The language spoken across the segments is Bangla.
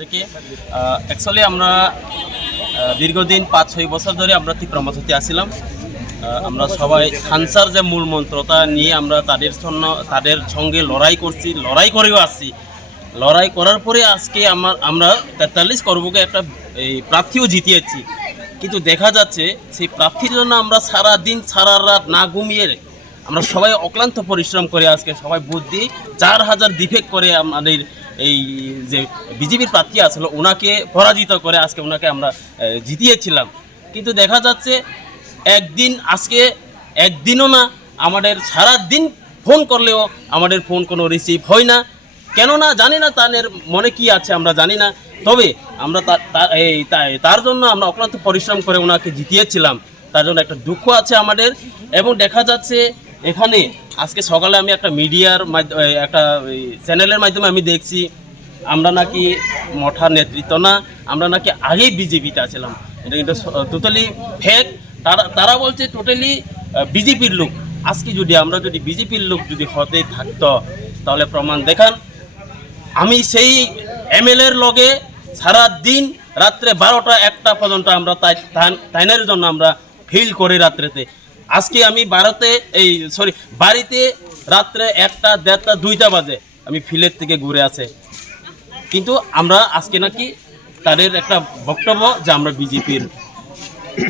অ্যাকচুয়ালি আমরা দীর্ঘদিন ৫-৬ বছর ধরে আমরা তীব্রমথাতে আসছিলাম। আমরা সবাই খানসার যে মূল মন্ত্রতা নিয়ে আমরা তাদের সঙ্গে লড়াই করছি, লড়াই করেও আসছি। লড়াই করার পরে আজকে আমরা ৪৩ করবকে একটা এই প্রার্থীও জিতিয়েছি। কিন্তু দেখা যাচ্ছে সেই প্রার্থীর জন্য আমরা সারা দিন সারা রাত না ঘুমিয়ে আমরা সবাই অক্লান্ত পরিশ্রম করে আজকে সবাই বুদ্ধি ৪,০০০ ডিফেক্ট করে আমাদের এই যে বিজেপির প্রার্থী আসলে ওনাকে পরাজিত করে আজকে ওনাকে আমরা জিতিয়েছিলাম। কিন্তু দেখা যাচ্ছে আজকে একদিনও না, আমাদের সারা দিন ফোন করলেও আমাদের ফোন কোনো রিসিভ হয় না। কেননা জানি না তাদের মনে কি আছে, আমরা জানি না। তবে আমরা তার জন্য আমরা অক্লান্ত পরিশ্রম করে ওনাকে জিতিয়েছিলাম, তার জন্য একটা দুঃখ আছে আমাদের। এবং দেখা যাচ্ছে এখানে আজকে সকালে আমি একটা মিডিয়ার মাধ্যমে একটা চ্যানেলের মাধ্যমে আমি দেখছি আমরা নাকি মঠার নেতৃত্ব না, আমরা নাকি আগেই বিজেপিতে ছিলাম। এটা কিন্তু টোটালি ফেক। তারা বলছে টোটালি বিজেপির লোক। আজকে আমরা যদি বিজেপির লোক যদি হতে থাকতো তাহলে প্রমাণ দেখান। আমি সেই এমএলএর লগে সারা দিন রাত্রে ১২টা-১টা পর্যন্ত আমরা তাইনের জন্য আমরা ফিল করি রাত্রেতে। আজকে আমি বাড়িতে রাত্রে ১টা, ১:৩০, ২টা বাজে আমি ফিল্ডের থেকে ঘুরে আসে। কিন্তু আমরা আজকে নাকি তাদের একটা বক্তব্য যে আমরা বিজেপির,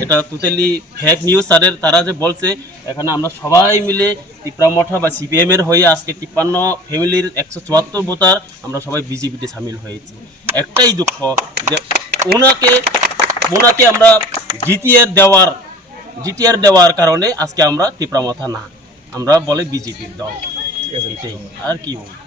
এটা টোটালি ফেক নিউজ। তারা যে বলছে এখানে আমরা সবাই মিলে তীব্রমঠা বা সিপিএমের হয়ে আজকে ৫৩ ফ্যামিলির ১৭৪ ভোটার আমরা সবাই বিজেপিতে সামিল হয়েছি। একটাই দুঃখ যে ওনাকে আমরা জিটিআর দেওয়ার কারণে আজকে আমরা তীব্রমঠা না, আমরা বলে বিজেপির দল। এটাই, আর কি বলবো।